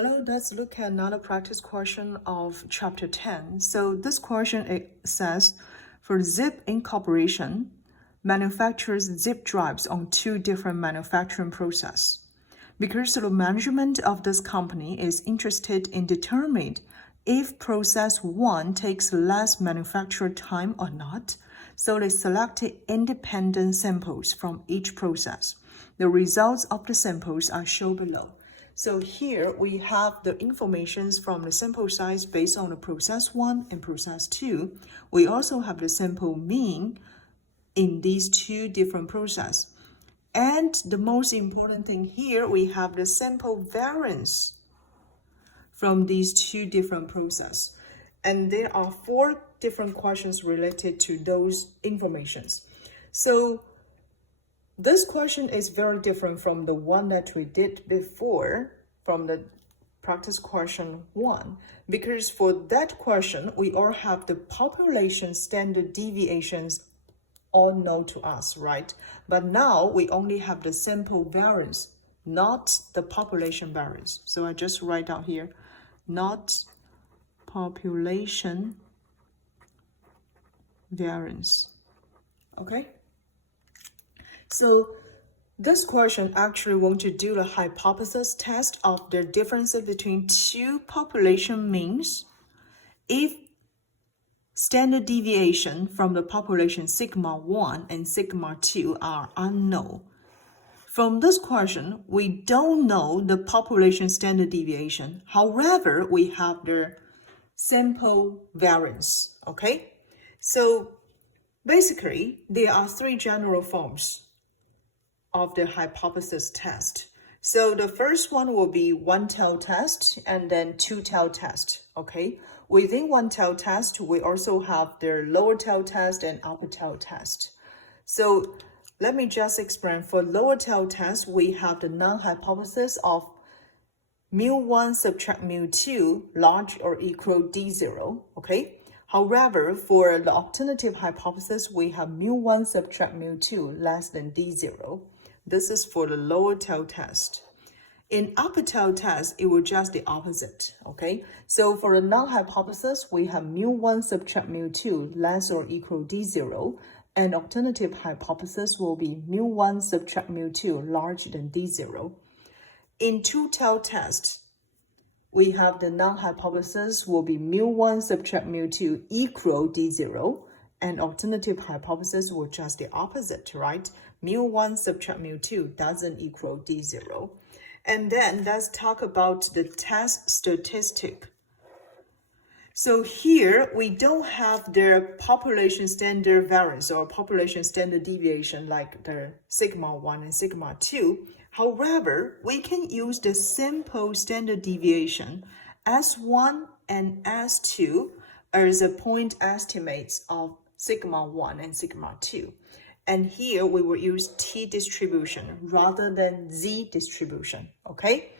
Hello, let's look at another practice question of chapter 10. So this question it says, for Zip Incorporation, manufactures zip drives on two different manufacturing processes. Because the management of this company is interested in determining if process 1 takes less manufacture time or not, so they selected independent samples from each process. The results of the samples are shown below. So here we have the information from the sample size based on the process 1 and process 2. We also have the sample mean in these two different processes. And the most important thing here, we have the sample variance from these two different processes. And there are 4 different questions related to those informations. So this question is very different from the one that we did before, from the practice question 1, because for that question, we all have the population standard deviations all known to us, right? But now we only have the sample variance, not the population variance. So I just write down here, not population variance, okay? So this question actually want to do the hypothesis test of the differences between two population means if standard deviation from the population sigma 1 and sigma 2 are unknown. From this question, we don't know the population standard deviation. However, we have the sample variance, okay? So basically, there are 3 general forms of the hypothesis test. So the first one will be one-tailed test and then two-tailed test, okay? Within one-tailed test, we also have the lower-tailed test and upper-tailed test. So let me just explain. For lower-tailed test, we have the null hypothesis of mu1 subtract mu2 large or equal d0, okay? However, for the alternative hypothesis, we have mu1 subtract mu2 less than d0. This is for the lower tail test. In upper tail test, it will just the opposite, okay? So for the null hypothesis, we have mu1 subtract mu2 less or equal d0, and alternative hypothesis will be mu1 subtract mu2 larger than d0. In two-tailed test, we have the null hypothesis will be mu1 subtract mu2 equal d0, and alternative hypothesis will just the opposite, right? Mu1 subtract mu2 doesn't equal d0. And then let's talk about the test statistic. So here we don't have the population standard variance or population standard deviation like the sigma 1 and sigma 2. However, we can use the sample standard deviation S1 and S2 as a point estimates of sigma 1 and sigma 2. And here we will use T distribution rather than Z distribution, okay?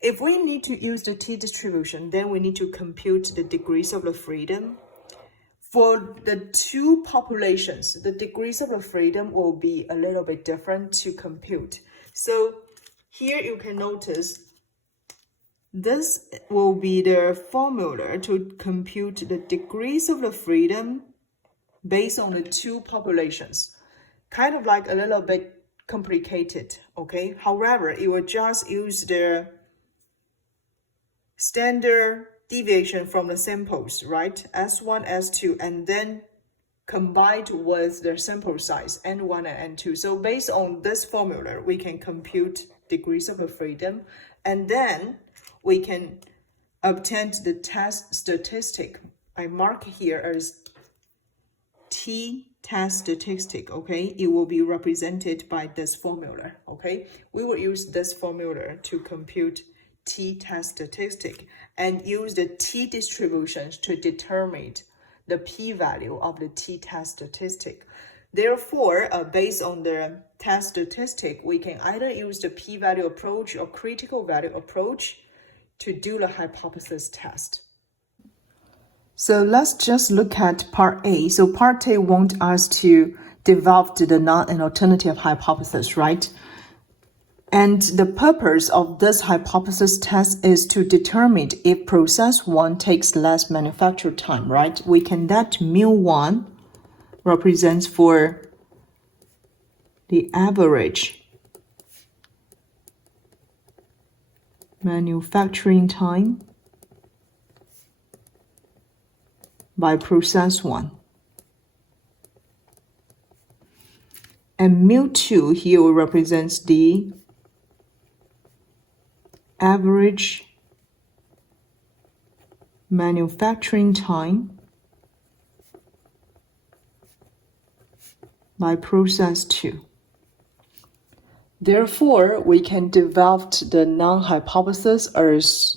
If we need to use the T distribution, then we need to compute the degrees of the freedom. For the two populations, the degrees of the freedom will be a little bit different to compute. So here you can notice this will be the formula to compute the degrees of the freedom based on the two populations. Kind of like a little bit complicated, okay? However, it will just use the standard deviation from the samples, right? S1, S2, and then combined with the sample size, N1 and N2. So based on this formula, we can compute degrees of the freedom, and then we can obtain the test statistic. I mark here as T test statistic, okay? It will be represented by this formula, okay? We will use this formula to compute T test statistic and use the T distributions to determine the p-value of the T test statistic. Therefore, based on the test statistic, we can either use the p-value approach or critical value approach to do the hypothesis test. So let's just look at part A. So part A wants us to develop the null and alternative hypothesis, right? And the purpose of this hypothesis test is to determine if process 1 takes less manufacture time, right? We can let mu1 represents for the average manufacturing time by process 1. And mu2 here represents the average manufacturing time by process 2. Therefore, we can develop the null hypothesis as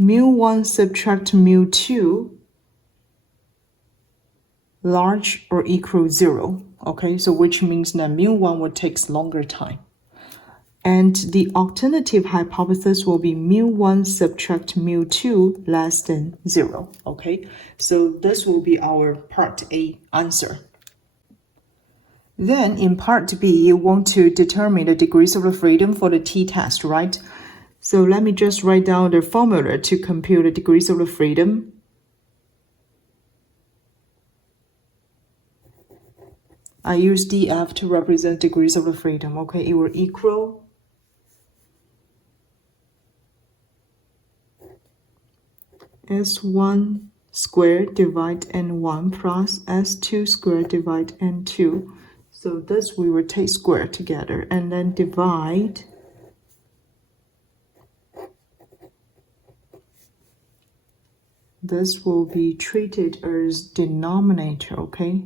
mu1 subtract mu2 large or equal 0. Okay, so which means that mu1 will take longer time. And the alternative hypothesis will be mu1 subtract mu2 less than 0. Okay, so this will be our part A answer. Then in part B, you want to determine the degrees of freedom for the t-test, right? So let me just write down the formula to compute the degrees of freedom. I use df to represent degrees of freedom. Okay, it will equal S1 squared divide N1 plus S2 squared divide N2. So this we will take square together and then divide this will be treated as denominator, okay?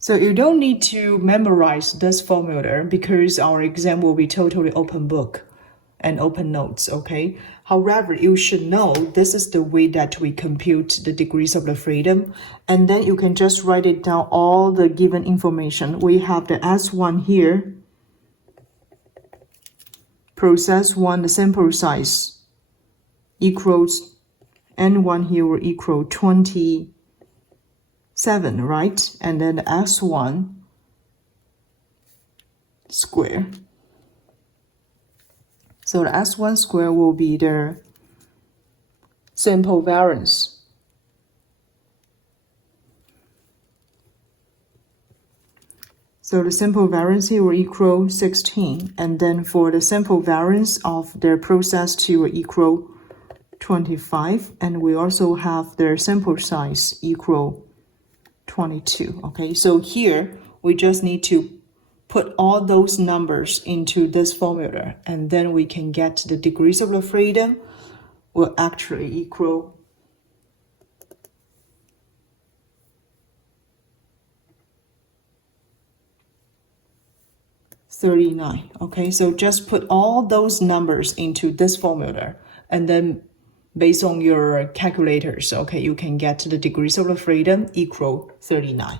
So you don't need to memorize this formula because our exam will be totally open book and open notes, okay? However, you should know this is the way that we compute the degrees of the freedom. And then you can just write it down, all the given information. We have the S1 here. Process 1, the sample size equals N1 here will equal 27, right? And then the S1 square. So the S1 square will be the sample variance. So the sample variance here will equal 16. And then for the sample variance of the process 2 will equal 25. And we also have their sample size equal 22. Okay, so here we just need to put all those numbers into this formula, and then we can get the degrees of the freedom will actually equal 39. Okay, so just put all those numbers into this formula, and then based on your calculators, okay, you can get the degrees of the freedom equal 39.